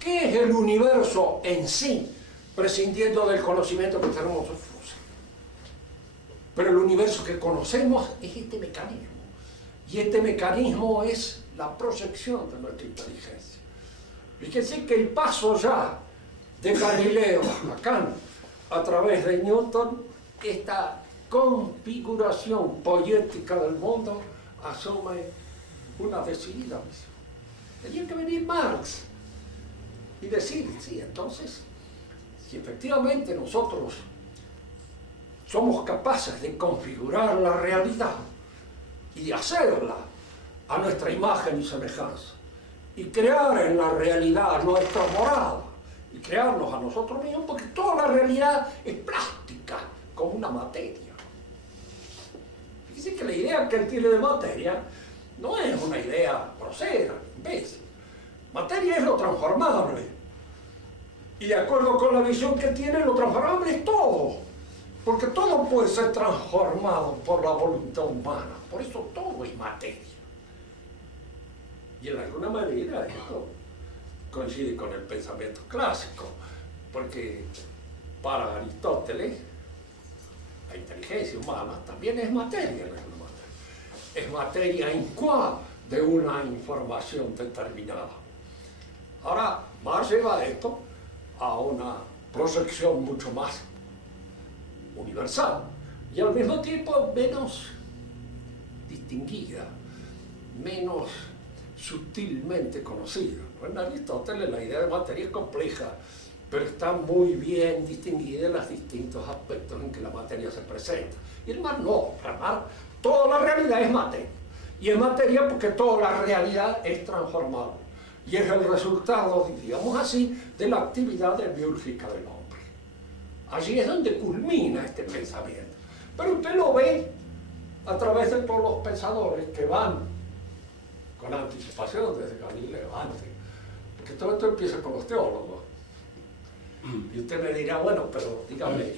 ¿Qué es el universo en sí, prescindiendo del conocimiento que tenemos nosotros? Pero el universo que conocemos es este mecanismo. Y este mecanismo es la proyección de nuestra inteligencia. Fíjense que el paso ya de Galileo a Kant a través de Newton, esta configuración poética del mundo asume una decidida visión. Tenía que venir Marx y decir, sí, entonces, si efectivamente nosotros somos capaces de configurar la realidad y de hacerla a nuestra imagen y semejanza, y crear en la realidad nuestra morada, y crearnos a nosotros mismos, porque toda la realidad es plástica, como una materia. Fíjense que la idea que él tiene de materia no es una idea grosera, imbécil. Materia es lo transformable. Y de acuerdo con la visión que tiene, lo transformable es todo. Porque todo puede ser transformado por la voluntad humana. Por eso todo es materia. Y en alguna manera esto coincide con el pensamiento clásico. Porque para Aristóteles, la inteligencia humana también es materia en alguna manera. Es materia in qua de una información determinada. Ahora, Marx lleva esto a una proyección mucho más universal y al mismo tiempo menos distinguida menos sutilmente conocida. En Aristóteles la idea de materia es compleja, pero está muy bien distinguida en los distintos aspectos en que la materia se presenta. Y el mar no, el mar, toda la realidad es materia. Y es materia porque toda la realidad es transformable. Y es el resultado, diríamos así, de la actividad biológica del hombre. Allí es donde culmina este pensamiento. Pero usted lo ve a través de todos los pensadores que van con anticipación desde Galileo antes. Porque todo esto empieza con los teólogos. Y usted me dirá, bueno, pero dígame,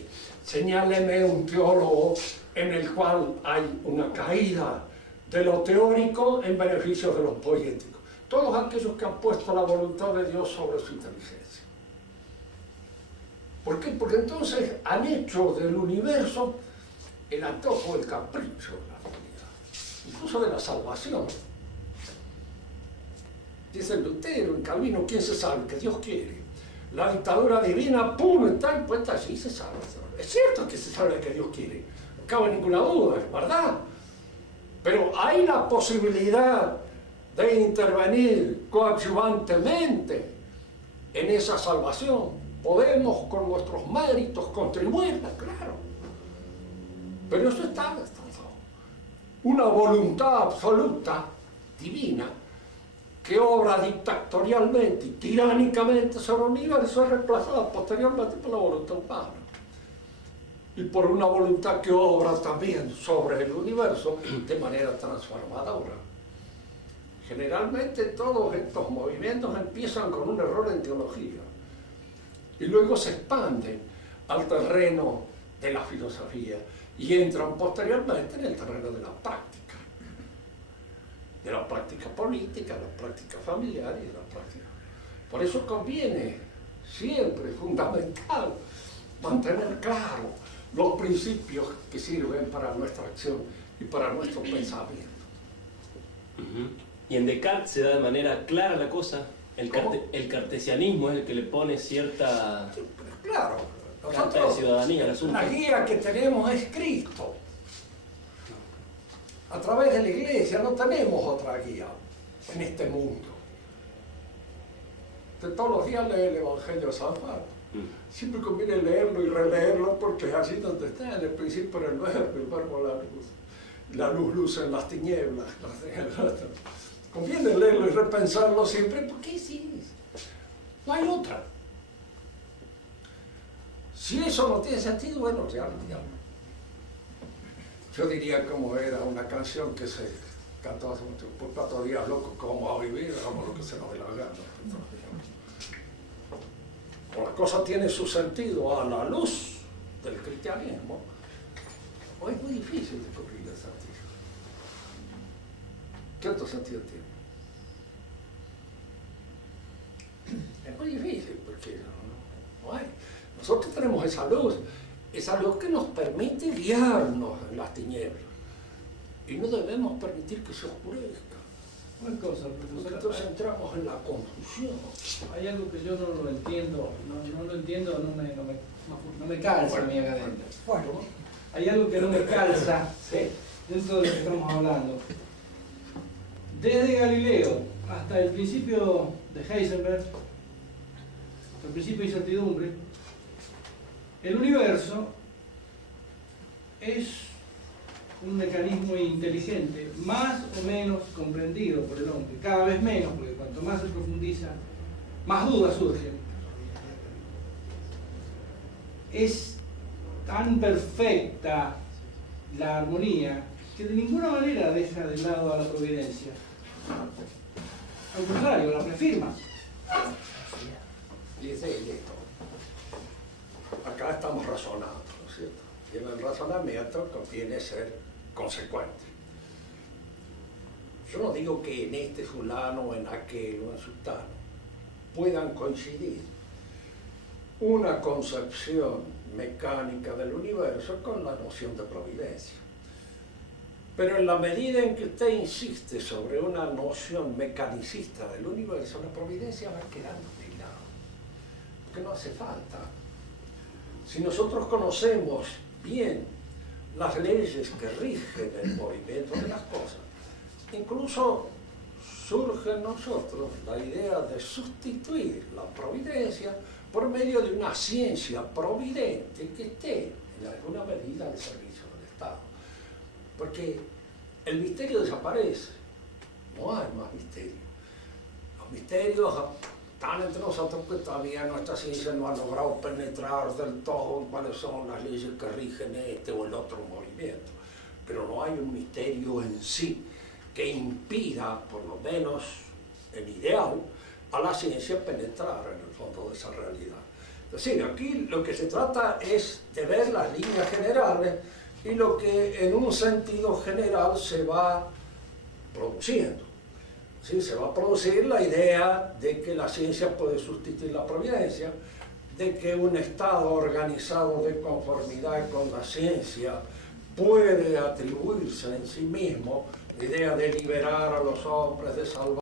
señáleme un teólogo en el cual hay una caída de lo teórico en beneficio de lo poético. Todos aquellos que han puesto la voluntad de Dios sobre su inteligencia. ¿Por qué? Porque entonces han hecho del universo el antojo, el capricho de la realidad, incluso de la salvación. Dice Lutero, en Calvino, ¿quién se salva? Que Dios quiere. La dictadura divina, pum, está impuesta allí y se salva. Es cierto que se salva que Dios quiere, no cabe ninguna duda, es verdad. Pero hay la posibilidad de intervenir coadyuvantemente en esa salvación. Podemos con nuestros méritos contribuirla, claro. Pero eso está una voluntad absoluta, divina, que obra dictatorialmente y tiránicamente sobre el universo es reemplazada posteriormente por la voluntad humana. Y por una voluntad que obra también sobre el universo de manera transformadora. Generalmente todos estos movimientos empiezan con un error en teología y luego se expanden al terreno de la filosofía y entran posteriormente en el terreno de la práctica política, de la práctica familiar y de la práctica. Por eso conviene siempre, fundamental, mantener claro los principios que sirven para nuestra acción y para nuestro pensamiento. Y en Descartes se da de manera clara la cosa. El cartesianismo es el que le pone cierta Claro, carta de ciudadanía al asunto. La guía que tenemos es Cristo. A través de la iglesia no tenemos otra guía en este mundo. Usted todos los días lee el Evangelio de San Juan. Siempre conviene leerlo y releerlo porque es allí donde está. En el principio era el verbo la luz. La luz luce en las tinieblas. Conviene leerlo y repensarlo siempre porque sí, no hay otra. Si eso no tiene sentido, bueno, ya. Yo diría como era una canción que se cantó hace mucho, por 4 días locos, ¿cómo vamos a vivir? Hagamos lo que se nos dé la gana. O la cosa tiene su sentido a la luz del cristianismo, o es muy difícil descubrir el sentido. ¿Qué otro sentido tiene? Es muy difícil porque no hay. Nosotros tenemos esa luz que nos permite guiarnos en las tinieblas y no debemos permitir que se oscurezca. Una cosa, Porque entonces entramos en la confusión. hay algo que yo no lo entiendo, no me calza mi academia. Bueno, Hay algo que no me calza dentro de lo que estamos hablando. Desde Galileo hasta el principio de Heisenberg, hasta el principio de incertidumbre, el universo es un mecanismo inteligente, más o menos comprendido por el hombre, cada vez menos, porque cuanto más se profundiza, más dudas surgen. Es tan perfecta la armonía que de ninguna manera deja de lado a la providencia. Al contrario, la reafirma. dice esto. Acá estamos razonando, ¿no es cierto? Y en el razonamiento conviene ser consecuente. Yo no digo que en este fulano o en aquel o en sultano puedan coincidir una concepción mecánica del universo con la noción de providencia. Pero en la medida en que usted insiste sobre una noción mecanicista del universo, la providencia va quedando de lado, porque no hace falta. Si nosotros conocemos bien las leyes que rigen el movimiento de las cosas, incluso surge en nosotros la idea de sustituir la providencia por medio de una ciencia providente que esté en alguna medida al servicio del Estado. Porque el misterio desaparece, no hay más misterio. Los misterios están entre nosotros porque todavía nuestra ciencia no ha logrado penetrar del todo cuáles son las leyes que rigen este o el otro movimiento. Pero no hay un misterio en sí que impida, por lo menos en ideal, a la ciencia penetrar en el fondo de esa realidad. Es decir, aquí lo que se trata es de ver las líneas generales y lo que en un sentido general se va produciendo. ¿Sí? Se va a producir la idea de que la ciencia puede sustituir la providencia, de que un Estado organizado de conformidad con la ciencia puede atribuirse en sí mismo la idea de liberar a los hombres, de salvar